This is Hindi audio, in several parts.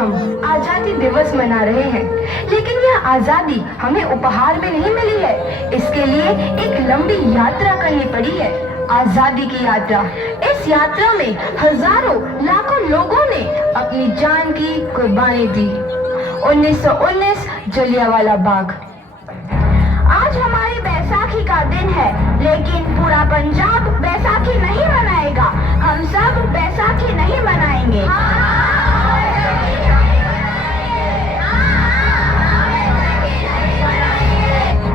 हम आजादी दिवस मना रहे हैं, लेकिन यह आजादी हमें उपहार में नहीं मिली है। इसके लिए एक लंबी यात्रा करनी पड़ी है, आजादी की यात्रा। इस यात्रा में हजारों लाखों लोगों ने अपनी जान की कुर्बानी दी। 1919 जलियांवाला बाग। आज हमारी बैसाखी का दिन है, लेकिन पूरा पंजाब बैसाखी नहीं मनाएगा। हम सब बैसाखी नहीं मनाएंगे।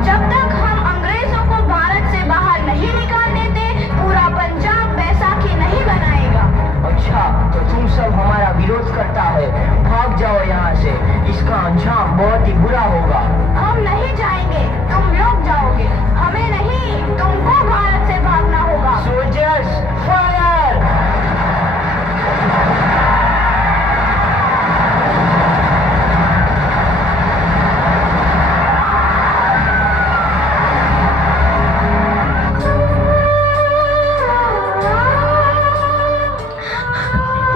जब तक हम अंग्रेजों को भारत से बाहर नहीं निकाल देते, पूरा पंजाब बैसाखी नहीं मनाएगा। अच्छा, तो तुम सब हमारा विरोध करता है, भाग जाओ यहाँ से। इसका अंजाम बहुत ही बुरा होगा। हम नहीं जाएंगे, तुम लोग जाओगे। हमें नहीं, तुमको भारत से भागना होगा। Soldiers fire!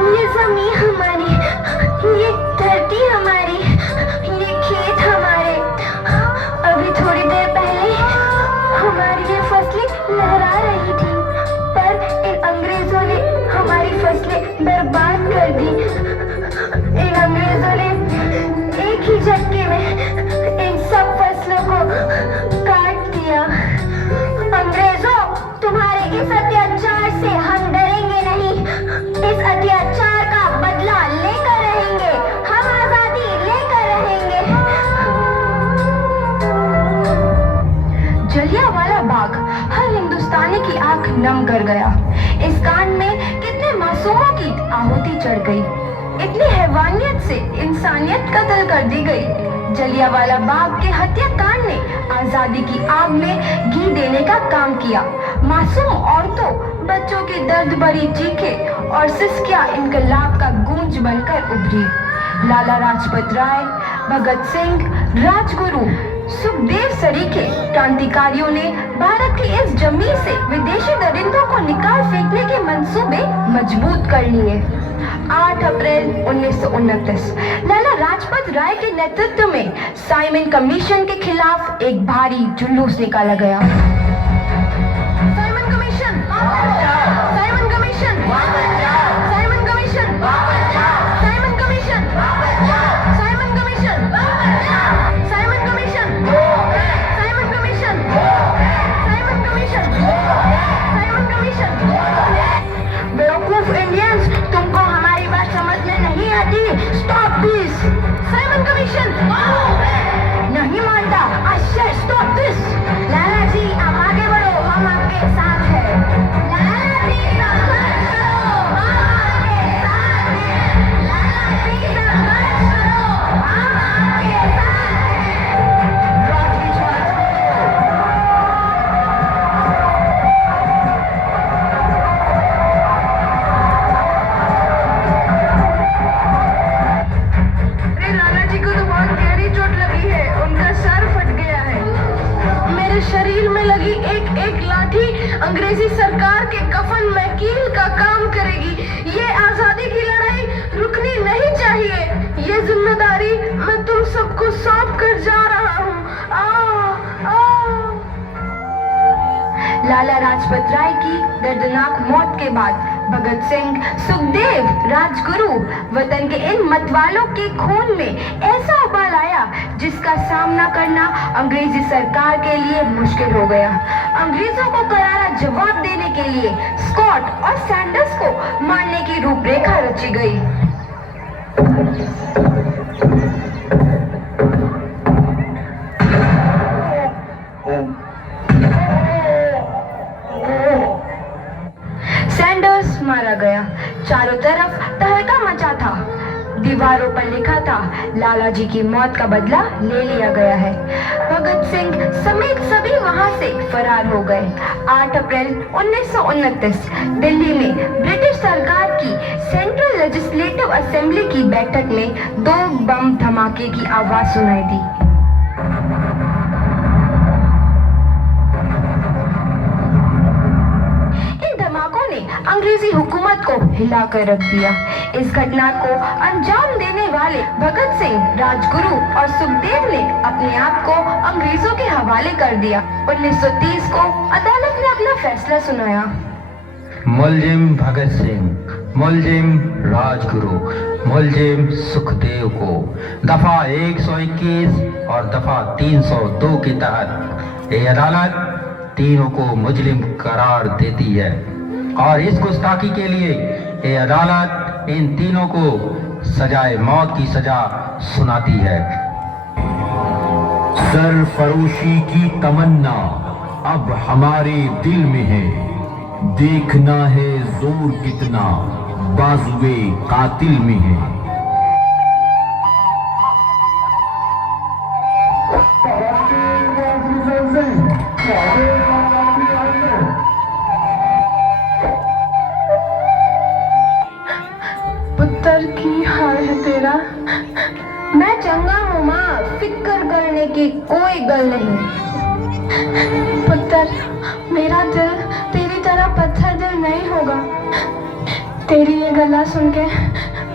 ये जमीन हमारी, ये धरती हमारी, ये खेत हमारे। अभी थोड़ी देर पहले हमारी ये फसलें लहरा रही थी, पर इन अंग्रेजों ने हमारी फसलें बर्बाद कर दी। इन अंग्रेजों ने एक ही झटके में इन सब फसलों को काट दिया। अंग्रेजों, तुम्हारे इस अत्याचार से हम डरेंगे नहीं। इस अत्याचार का बदला लेकर रहेंगे। हम आजादी लेकर रहेंगे। जलियांवाला बाग हर हिंदुस्तानी की आंख नम कर गया। इस कांड में कितने मासूमों की आहुति चढ़ गई, इतनी हैवानियत से इंसानियत कत्ल कर दी गई। जलियांवाला बाग के हत्याकांड ने आजादी की आग में घी देने का काम किया। मासूम औरतों, बच्चों की दर्द भरी चीखें और सिसकियां इनकलाब का गूंज बनकर उभरी। लाला लाजपत राय, भगत सिंह, राजगुरु, सुखदेव सरीखे क्रांतिकारियों ने भारत की इस जमीन से विदेशी दरिंदों को निकाल फेंकने के मंसूबे मजबूत कर लिए। 8 अप्रैल 1929 लाला लाजपत राय के नेतृत्व में साइमन कमीशन के खिलाफ एक भारी जुलूस निकाला गया। Simon commission, Simon commission, Simon commission, Simon commission, Simon commission, Simon commission, Simon commission, Simon commission, Simon commission. बेवकूफ इंडियंस, तुमको हमारी बात समझ में नहीं आती। Stop this. साइमन कमीशन नहीं मानता। आई से स्टॉप दिस। लाला जी, आप आगे बढ़ो, हम आपके साथ हैं। लाला जी, संघर्ष करो, हम आपके साथ हैं। लाला जी, संघर्ष करो, हम आपके साथ हैं। लाठी चार्ज अरे लाला जी को तो बहुत गहरी चोट लगी है, उनका सर फट गया है। मेरे शरीर में लगी एक एक लाठी अंग्रेजी सरकार के कफन में कील का काम करेगी। ये आजादी की लड़ाई रुकनी नहीं चाहिए। ये जिम्मेदारी मैं तुम सबको सौंप कर जा रहा हूँ। लाला लाजपत राय की दर्दनाक मौत के बाद भगत सिंह, सुखदेव, राजगुरु वतन के इन मतवालों के खून में ऐसा उबाल आया जिसका सामना करना अंग्रेजी सरकार के लिए मुश्किल हो गया। अंग्रेजों को करारा जवाब देने के लिए स्कॉट और सैंडर्स को मारने की रूपरेखा रची गई। सैंडर्स मारा गया। चारों तरफ तहलका मचा था। दीवारों पर लिखा था, लाला जी की मौत का बदला ले लिया गया है। भगत सिंह समेत सभी वहां से फरार हो गए। 8 अप्रैल 1929 दिल्ली में ब्रिटिश सरकार की सेंट्रल लेजिस्लेटिव असेंबली की बैठक में 2 बम धमाके की आवाज सुनाई दी। इन धमाकों ने अंग्रेजी हुकूमत को हिलाकर रख दिया। इस घटना को अंजाम देने वाले भगत सिंह, राजगुरु और सुखदेव ने अपने आप को अंग्रेजों के हवाले कर दिया। 1930 को अदालत ने अपना फैसला सुनाया। मुलजिम भगत सिंह, मुलजिम राजगुरु, मुलजिम सुखदेव को दफा 121 और दफा 302 के तहत ये अदालत तीनों को मुजरिम करार देती है और इस गुस्ताखी के लिए ये अदालत इन तीनों को सजाए मौत की सजा सुनाती है। सरफरोशी की तमन्ना अब हमारे दिल में है, देखना है जोर कितना बाजुए कातिल में है। पुत्र की हाल है तेरा? मैं चंगा हूँ माँ, फिक्र करने की कोई गल नहीं। पुत्र, मेरा दिल तेरी तरह पत्थर दिल नहीं होगा। तेरी ये गला सुन के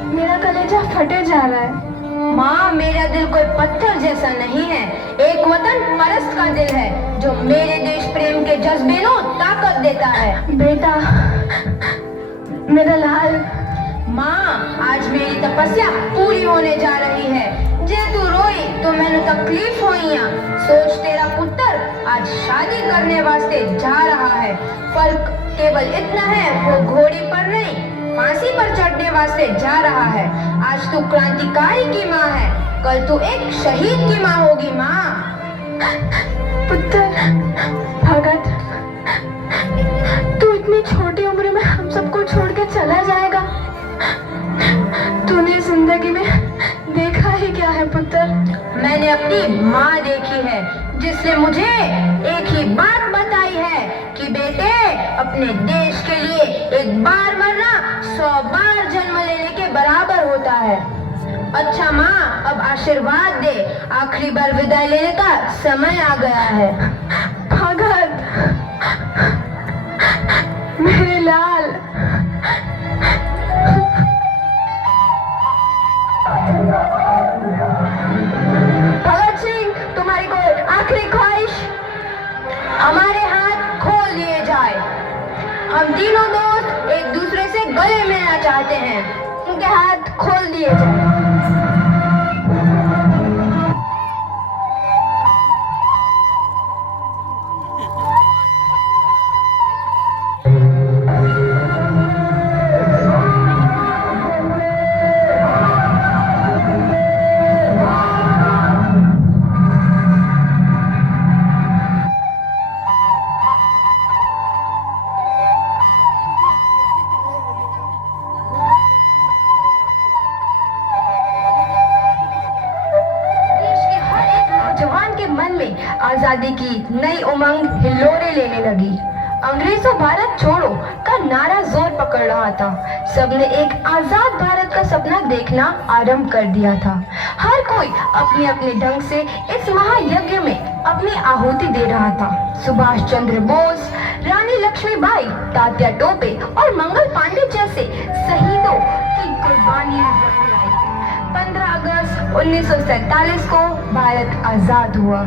मेरा कलेजा फटे जा रहा है। माँ, मेरा दिल कोई पत्थर जैसा नहीं है, एक वतन परस्त का दिल है जो मेरे देश प्रेम के जज्बे को ताकत देता है। बेटा, मेरा लाल। माँ, आज मेरी तपस्या पूरी होने जा रही है। जे तू रोई तो मैंने तकलीफ होई। सोच, तेरा पुत्र आज शादी करने वास्ते जा रहा है। फर्क केवल इतना है, वो घोड़ी पर नहीं फांसी पर चढ़ने वास्ते जा रहा है। आज तू क्रांतिकारी की माँ है, कल तू एक शहीद की माँ होगी। माँ। पुत्र भगत, तू इतनी छोटी उम्र में हम सबको छोड़ के चला जाएगा? तूने जिंदगी में देखा ही क्या है पुत्र? मैंने अपनी माँ देखी है जिसने मुझे एक ही बात बताई है कि बेटे, अपने देश के लिए एक बार मरना 100 बार जन्म लेने के बराबर होता है। अच्छा माँ, अब आशीर्वाद दे, आखिरी बार विदाई लेने का समय आ गया है। भगत, मेरे लाल। भगत सिंह, तुम्हारी कोई आखिरी ख्वाहिश? हमारे हाथ खोल दिए जाए। हम तीनों दोस्त एक दूसरे से गले मिलना चाहते हैं, उनके हाथ खोल दिए जाए। आजादी की नई उमंग हिलोरे लेने लगी। अंग्रेजों भारत छोड़ो का नारा जोर पकड़ रहा था। सबने एक आजाद भारत का सपना देखना आरंभ कर दिया था। हर कोई अपने अपने ढंग से इस महायज्ञ में अपनी आहुति दे रहा था। सुभाष चंद्र बोस, रानी लक्ष्मीबाई, तात्या टोपे और मंगल पांडे जैसे शहीदों की कुर्बानी 15 अगस्त 1947 को भारत आजाद हुआ।